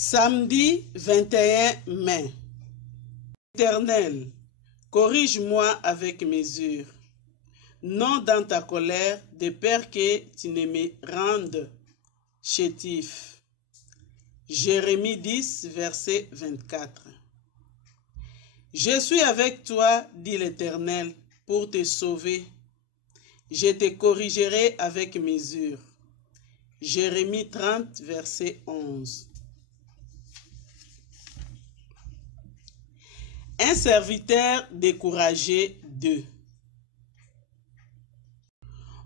Samedi 21 mai. Éternel, corrige-moi avec mesure, non dans ta colère, de peur que tu ne me rendes chétif. Jérémie 10, verset 24. Je suis avec toi, dit l'Éternel, pour te sauver. Je te corrigerai avec mesure. Jérémie 30, verset 11. Un serviteur découragé 2.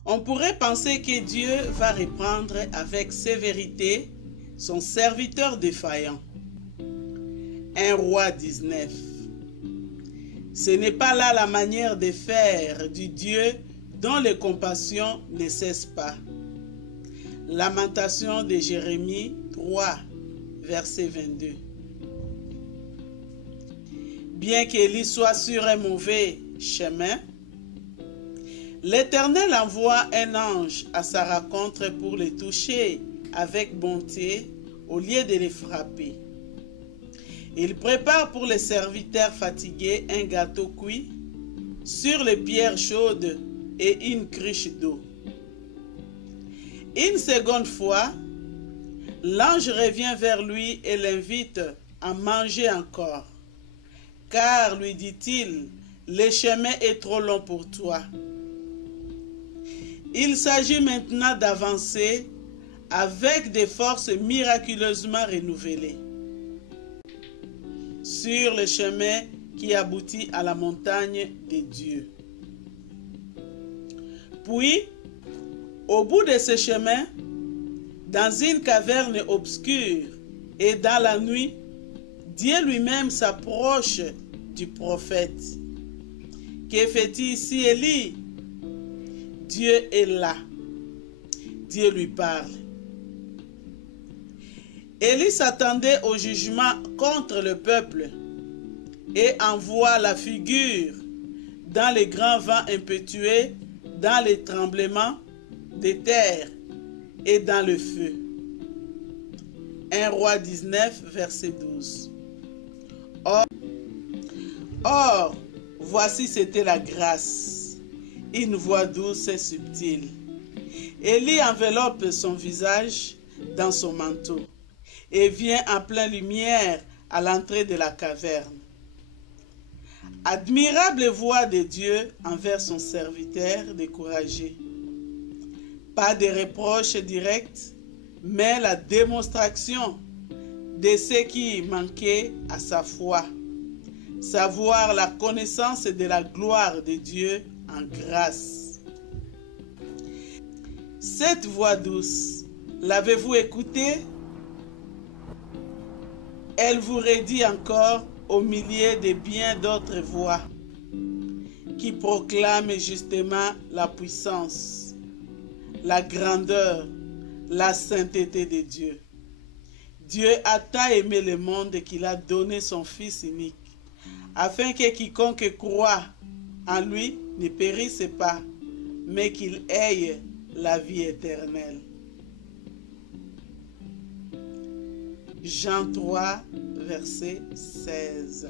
On pourrait penser que Dieu va reprendre avec sévérité son serviteur défaillant. 1 Roi 19. Ce n'est pas là la manière de faire du Dieu dont les compassions ne cessent pas. Lamentation de Jérémie 3, verset 22. Bien qu'Élie soit sur un mauvais chemin, l'Éternel envoie un ange à sa rencontre pour le toucher avec bonté au lieu de le frapper. Il prépare pour les serviteurs fatigués un gâteau cuit sur les pierres chaudes et une cruche d'eau. Une seconde fois, l'ange revient vers lui et l'invite à manger encore. Car, lui dit-il, le chemin est trop long pour toi. Il s'agit maintenant d'avancer avec des forces miraculeusement renouvelées sur le chemin qui aboutit à la montagne de Dieu. Puis, au bout de ce chemin, dans une caverne obscure et dans la nuit, Dieu lui-même s'approche du prophète. Que fait-il ici, Élie? Dieu est là. Dieu lui parle. Élie s'attendait au jugement contre le peuple et envoie la figure dans les grands vents impétueux, dans les tremblements des terres et dans le feu. 1 Roi 19, verset 12. Or, voici c'était la grâce, une voix douce et subtile. Élie enveloppe son visage dans son manteau et vient en pleine lumière à l'entrée de la caverne. Admirable voix de Dieu envers son serviteur découragé. Pas de reproche direct, mais la démonstration de ce qui manquait à sa foi. Savoir la connaissance de la gloire de Dieu en grâce. Cette voix douce, l'avez-vous écoutée? Elle vous redit encore au milieu de bien d'autres voix qui proclament justement la puissance, la grandeur, la sainteté de Dieu. Dieu a tant aimé le monde qu'il a donné son Fils unique, afin que quiconque croit en lui ne périsse pas, mais qu'il ait la vie éternelle. Jean 3, verset 16.